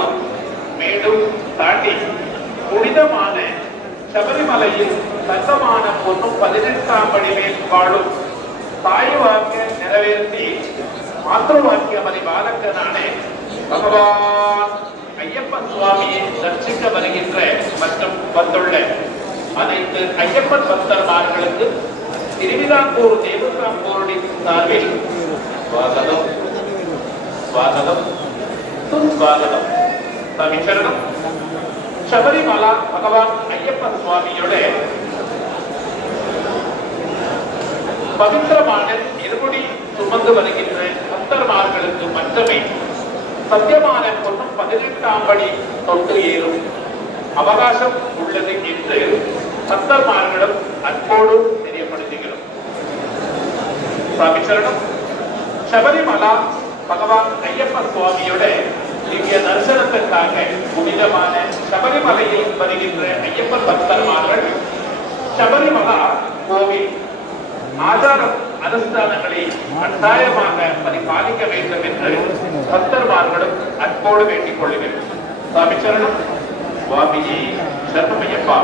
காடும் மேடும் தாண்டி புனிதமான சபரிமலையில் தங்கமான பொண்ணும் பதினெட்டாம் படிமேல் வாழும் தாய் வாக்கிய நிறைவேற்றி மாத்திரு வாக்கியமதி பாலக்கனானே பகவான் ஐயப்பன் சுவாமியை தரிசிக்க வருகின்ற மற்றும் வந்துள்ள. அனைத்து ஐயப்பன் பக்தர்மார்களுக்கு திருவிதாங்கூர் தேவதாம் போருடின் சார்பில் சுவாகதம். சுவாகதம். சுஸ்வாகதம் சமிச்சரணம் ശബരിമല ഭഗവാൻ അയ്യപ്പൻ സ്വാമിയുടെ பவித்திரமான இருமுடி சுமந்து வருகின்ற பக்தர்மார்களுக்கு மட்டுமே சத்தியமான பொண்ணும் பதினெட்டாம் படி தொட்டு ஏறும் அவகாசம் உள்ளது என்று பக்தர்மார்களிடம் அன்போடு தெரியப்படுத்துகிறோம் சாமிச்சரணம் ശബരിമല ഭഗവാൻ അയ്യപ്പ സ്വാമിയുടെ திவ்ய தரிசனத்திற்காக புனிதமான சபரிமலையில் வருகின்ற ஐயப்ப பக்தர்மார்கள் சபரிமலா கோவில் ஆதார அனுஷ்டானங்களை கட்டாயமாக பரிபாலிக்க வேண்டும் என்று பக்தர்மார்களும் அன்போடு வேண்டிக் கொள்கிறேன் சுவாமி சரணம் சுவாமிஜி சர்வமையப்பா.